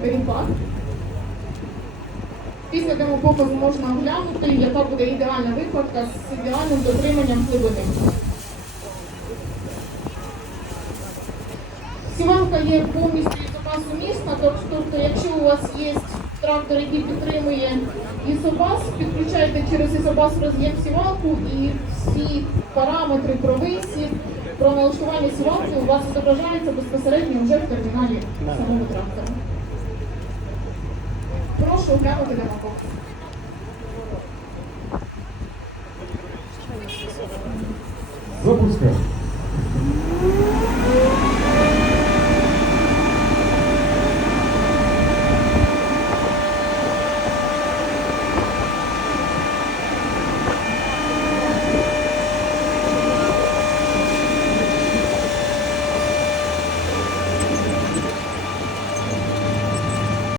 Перепад. Після демопоказу можна оглянути, яка буде ідеальна викладка з ідеальним дотриманням глибини. Сівалка є повністю запасу міста, тобто, якщо у вас є трактор, який підтримує ісобас, підключаєте через ісобас роз'єм сівалку і всі параметри про висів, про налаштування сівалки у вас відображаються безпосередньо вже в терміналі Прошу оглянути демопоказ. Запускай.